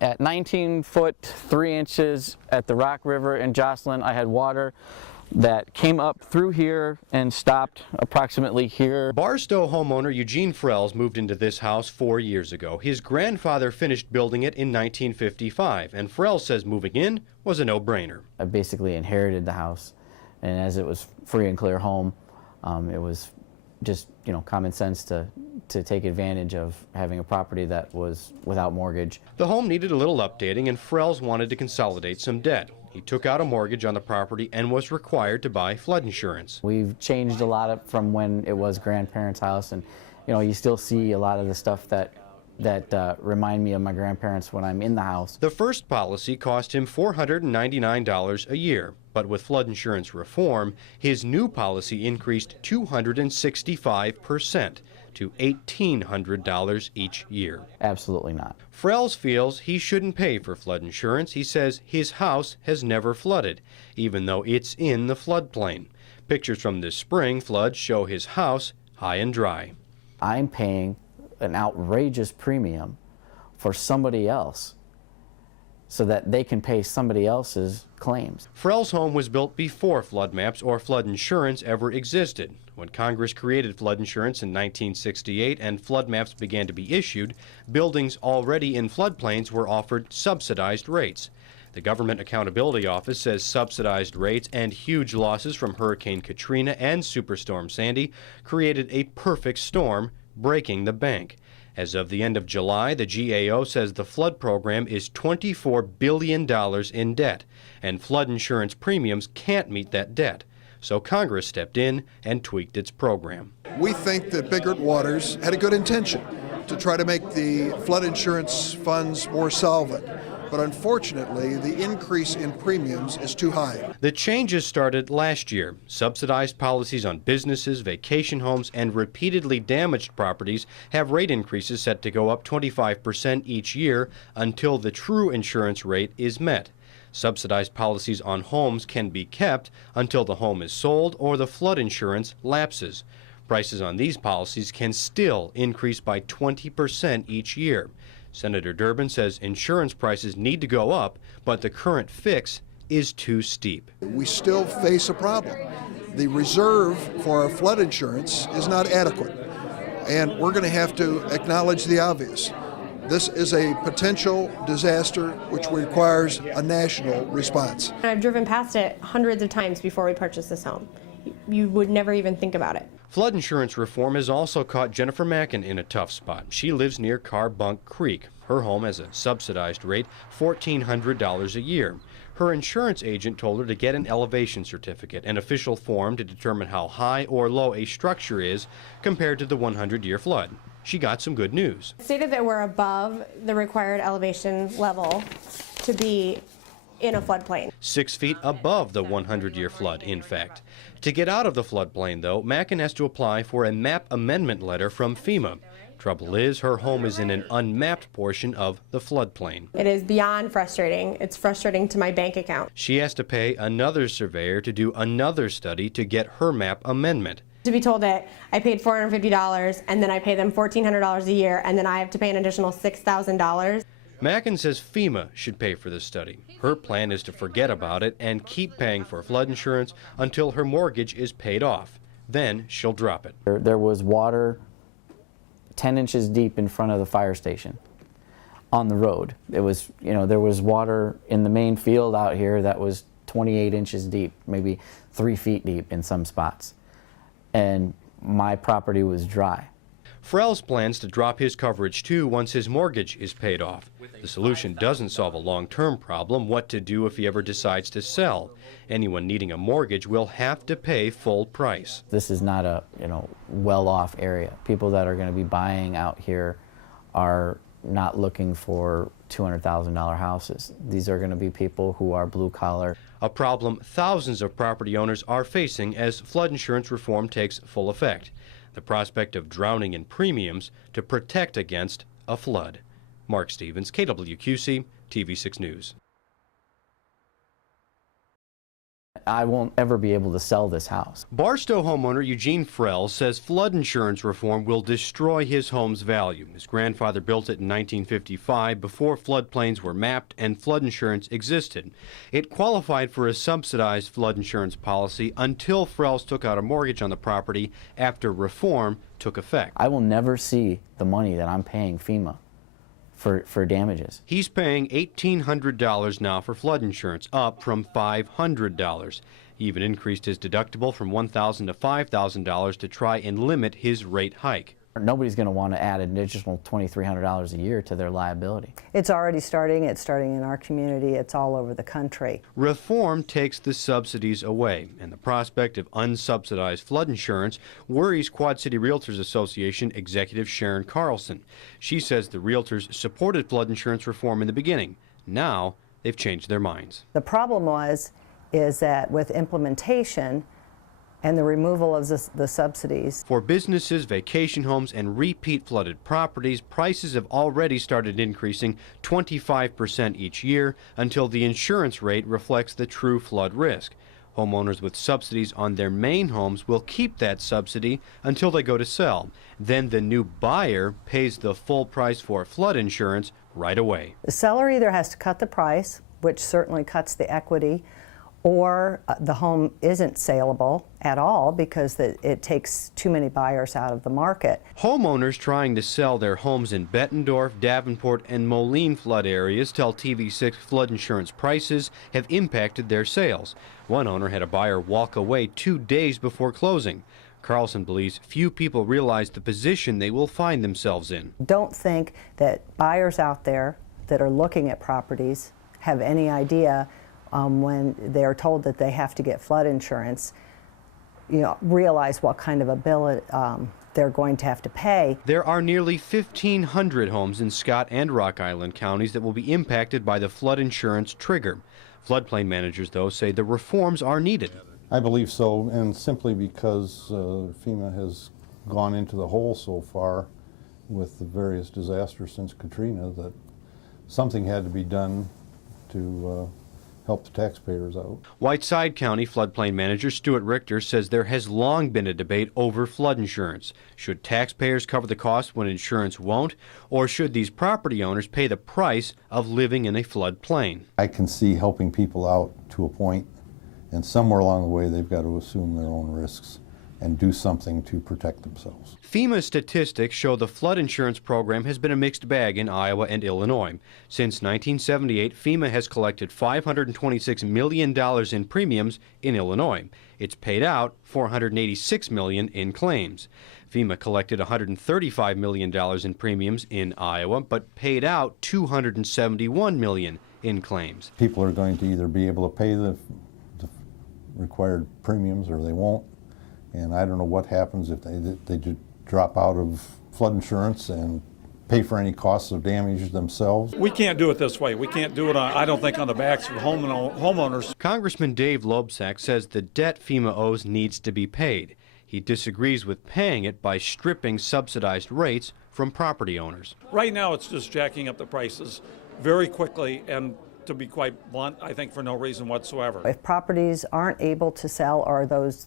At 19 foot 3 inches at the Rock River in Jocelyn, I had water that came up through here and stopped approximately here. Barstow homeowner Eugene Frells moved into this house 4 years ago. His grandfather finished building it in 1955, and Frells says moving in was a no-brainer. I basically inherited the house, and as it was free and clear home, it was just, you know, common sense to take advantage of having a property that was without mortgage. The home needed a little updating, and Frells wanted to consolidate some debt. He took out a mortgage on the property and was required to buy flood insurance. We've changed a lot from when it was grandparents' house, and you know, you still see a lot of the stuff that remind me of my grandparents when I'm in the house. The first policy cost him $499 a year, but with flood insurance reform, his new policy increased 265% to $1,800 each year. Absolutely not. Frells feels he shouldn't pay for flood insurance. He says his house has never flooded, even though it's in the floodplain. Pictures from this spring flood show his house high and dry. I'm paying an outrageous premium for somebody else so that they can pay somebody else's claims. Frells' home was built before flood maps or flood insurance ever existed. When Congress created flood insurance in 1968 and flood maps began to be issued, buildings already in floodplains were offered subsidized rates. The Government Accountability Office says subsidized rates and huge losses from Hurricane Katrina and Superstorm Sandy created a perfect storm, breaking the bank. As of the end of July, the GAO says the flood program is $24 billion in debt, and flood insurance premiums can't meet that debt. So Congress stepped in and tweaked its program. We think that Biggert Waters had a good intention to try to make the flood insurance funds more solvent. But unfortunately, the increase in premiums is too high. The changes started last year. Subsidized policies on businesses, vacation homes, and repeatedly damaged properties have rate increases set to go up 25% each year until the true insurance rate is met. Subsidized policies on homes can be kept until the home is sold or the flood insurance lapses. Prices on these policies can still increase by 20% each year. Senator Durbin says insurance prices need to go up, but the current fix is too steep. We still face a problem. The reserve for our flood insurance is not adequate, and we're going to have to acknowledge the obvious. This is a potential disaster which requires a national response. I've driven past it hundreds of times before we purchased this home. You would never even think about it. Flood insurance reform has also caught Jennifer Mackin in a tough spot. She lives near Carbunk Creek. Her home has a subsidized rate, $1,400 a year. Her insurance agent told her to get an elevation certificate, an official form to determine how high or low a structure is compared to the 100-year flood. She got some good news. It stated that we're above the required elevation level to be in a floodplain. 6 feet above the 100-year flood, in fact. To get out of the floodplain, though, Mackin has to apply for a map amendment letter from FEMA. Trouble is, her home is in an unmapped portion of the floodplain. It is beyond frustrating. It's frustrating to my bank account. She has to pay another surveyor to do another study to get her map amendment. To be told that I paid $450 and then I pay them $1,400 a year and then I have to pay an additional $6,000. Mackin says FEMA should pay for the study. Her plan is to forget about it and keep paying for flood insurance until her mortgage is paid off. Then she'll drop it. There was water 10 inches deep in front of the fire station on the road. It was, you know, there was water in the main field out here that was 28 inches deep, maybe 3 feet deep in some spots. And my property was dry. Frells plans to drop his coverage too once his mortgage is paid off. The solution doesn't solve a long-term problem, what to do if he ever decides to sell. Anyone needing a mortgage will have to pay full price. This is not a, you know, well-off area. People that are going to be buying out here are not looking for $200,000 houses. These are going to be people who are blue-collar. A problem thousands of property owners are facing as flood insurance reform takes full effect. The prospect of drowning in premiums to protect against a flood. Mark Stevens, Kwqc, TV6 News. I won't ever be able to sell this house. Barstow homeowner Eugene Frell says flood insurance reform will destroy his home's value. His grandfather built it in 1955 before floodplains were mapped and flood insurance existed. It qualified for a subsidized flood insurance policy until Frells took out a mortgage on the property after reform took effect. I will never see the money that I'm paying FEMA for damages. He's paying $1,800 now for flood insurance, up from $500. He even increased his deductible from $1,000 to $5,000 to try and limit his rate hike. Nobody's going to want to add an additional $2,300 a year to their liability. It's already starting. It's starting in our community. It's all over the country. Reform takes the subsidies away, and the prospect of unsubsidized flood insurance worries Quad City Realtors Association executive Sharon Carlson. She says the realtors supported flood insurance reform in the beginning. Now they've changed their minds. The problem is that with implementation and the removal of the subsidies. For businesses, vacation homes, and repeat flooded properties, prices have already started increasing 25% each year until the insurance rate reflects the true flood risk. Homeowners with subsidies on their main homes will keep that subsidy until they go to sell. Then the new buyer pays the full price for flood insurance right away. The seller either has to cut the price, which certainly cuts the equity, or the home isn't saleable at all because it takes too many buyers out of the market. Homeowners trying to sell their homes in Bettendorf, Davenport, and Moline flood areas tell TV6 flood insurance prices have impacted their sales. One owner had a buyer walk away 2 days before closing. Carlson believes few people realize the position they will find themselves in. Don't think that buyers out there that are looking at properties have any idea when they're told that they have to get flood insurance, realize what kind of a bill they're going to have to pay. There are nearly 1,500 homes in Scott and Rock Island counties that will be impacted by the flood insurance trigger. Floodplain managers, though, say the reforms are needed. I believe so, and simply because FEMA has gone into the hole so far with the various disasters since Katrina that something had to be done to help the taxpayers out. Whiteside County floodplain manager Stuart Richter says there has long been a debate over flood insurance. Should taxpayers cover the cost when insurance won't, or should these property owners pay the price of living in a floodplain? I can see helping people out to a point, and somewhere along the way they've got to assume their own risks and do something to protect themselves. FEMA statistics show the flood insurance program has been a mixed bag in Iowa and Illinois. Since 1978, FEMA has collected $526 million in premiums in Illinois. It's paid out $486 million in claims. FEMA collected $135 million in premiums in Iowa, but paid out $271 million in claims. People are going to either be able to pay the required premiums or they won't. And I don't know what happens if they just drop out of flood insurance and pay for any costs of damage themselves. We can't do it this way. We can't do it, I don't think, on the backs of homeowners. Congressman Dave Loebsack says the debt FEMA owes needs to be paid. He disagrees with paying it by stripping subsidized rates from property owners. Right now, it's just jacking up the prices very quickly, and to be quite blunt, I think for no reason whatsoever. If properties aren't able to sell, or those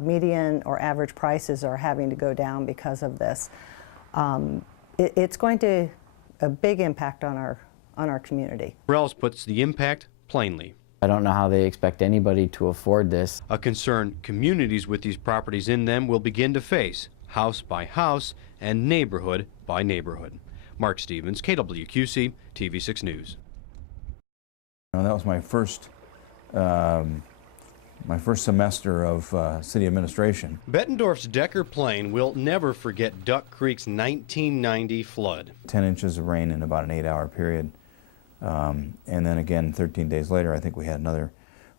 median or average prices are having to go down because of this, it's going to a big impact on our community. Frells puts the impact plainly. I don't know how they expect anybody to afford this. A concern communities with these properties in them will begin to face, house by house and neighborhood by neighborhood. Mark Stevens, KWQC, TV6 News. That was my first semester of city administration. Bettendorf's Decker Plain will never forget Duck Creek's 1990 flood. 10 inches of rain in about an 8-hour period. And then again, 13 days later, I think we had another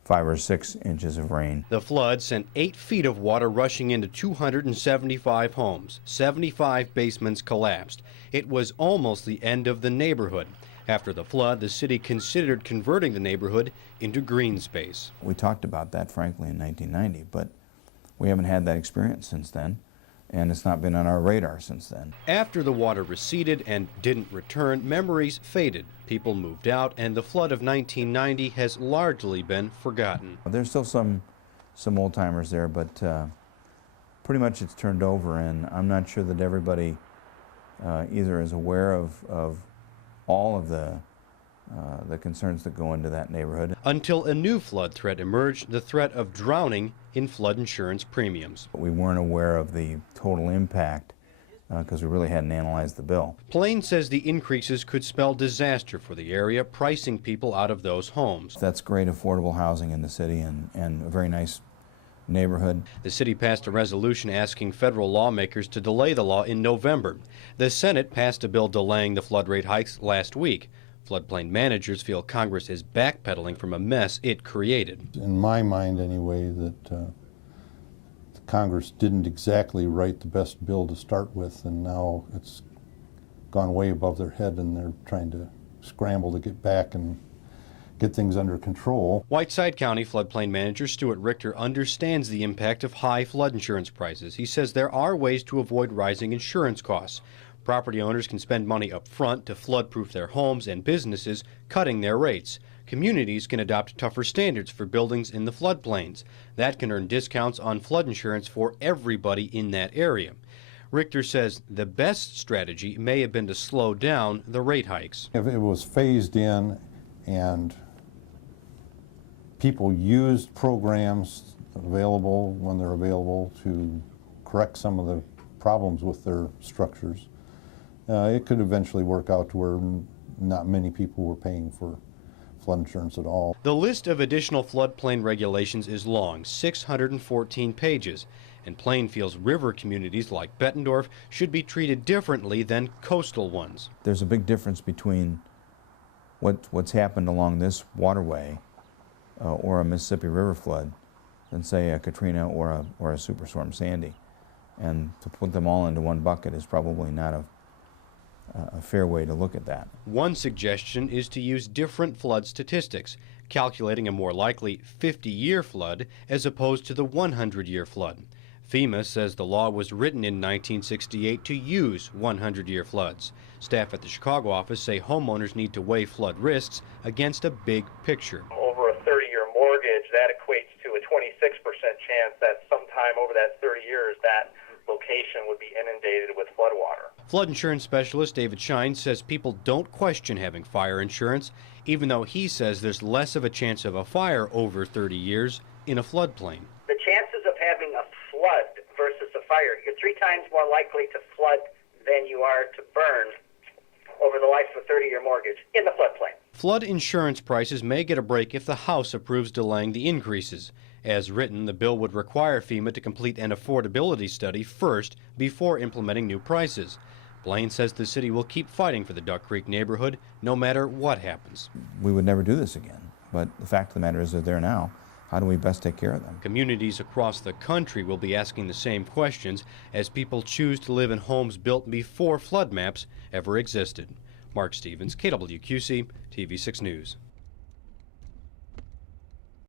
5 or 6 inches of rain. The flood sent 8 feet of water rushing into 275 homes. 75 basements collapsed. It was almost the end of the neighborhood. After the flood, the city considered converting the neighborhood into green space. We talked about that, frankly, in 1990, but we haven't had that experience since then. and it's not been on our radar since then. After the water receded and didn't return, memories faded. People moved out, and the flood of 1990 has largely been forgotten. There's still some old timers there, but pretty much it's turned over, and I'm not sure that everybody either is aware of all of the concerns that go into that neighborhood. Until a new flood threat emerged, the threat of drowning in flood insurance premiums. We weren't aware of the total impact because we really hadn't analyzed the bill. Plain says the increases could spell disaster for the area, pricing people out of those homes. That's great affordable housing in the city and a very nice neighborhood. The city passed a resolution asking federal lawmakers to delay the law in November. The Senate passed a bill delaying the flood rate hikes last week. Floodplain managers feel Congress is backpedaling from a mess it created. In my mind anyway, that Congress didn't exactly write the best bill to start with, and now it's gone way above their head and they're trying to scramble to get back and get things under control. Whiteside County floodplain manager Stuart Richter understands the impact of high flood insurance prices. He says there are ways to avoid rising insurance costs. Property owners can spend money up front to flood-proof their homes and businesses, cutting their rates. Communities can adopt tougher standards for buildings in the floodplains. That can earn discounts on flood insurance for everybody in that area. Richter says the best strategy may have been to slow down the rate hikes. If it was phased in and people used programs available when they're available to correct some of the problems with their structures, it could eventually work out to where not many people were paying for flood insurance at all. The list of additional floodplain regulations is long, 614 pages, and Plainfield's river communities like Bettendorf should be treated differently than coastal ones. There's a big difference between what's happened along this waterway or a Mississippi River flood than, say, a Katrina or a Superstorm Sandy. And to put them all into one bucket is probably not a fair way to look at that. One suggestion is to use different flood statistics, calculating a more likely 50-year flood as opposed to the 100-year flood. FEMA says the law was written in 1968 to use 100-year floods. Staff at the Chicago office say homeowners need to weigh flood risks against a big picture. Over a 30-year mortgage, that equates to a 26% chance that sometime over that 30 years that location would be inundated with floodwater. Flood insurance specialist David Shine says people don't question having fire insurance, even though he says there's less of a chance of a fire over 30 years in a floodplain. The chances of having a flood versus a fire, you're 3 times more likely to flood than you are to burn over the life of a 30-year mortgage in the floodplain. Flood insurance prices may get a break if the House approves delaying the increases. As written, the bill would require FEMA to complete an affordability study first before implementing new prices. Blaine says the city will keep fighting for the Duck Creek neighborhood no matter what happens. We would never do this again, but the fact of the matter is they're there now. How do we best take care of them? Communities across the country will be asking the same questions as people choose to live in homes built before flood maps ever existed. Mark Stevens, KWQC, TV6 News.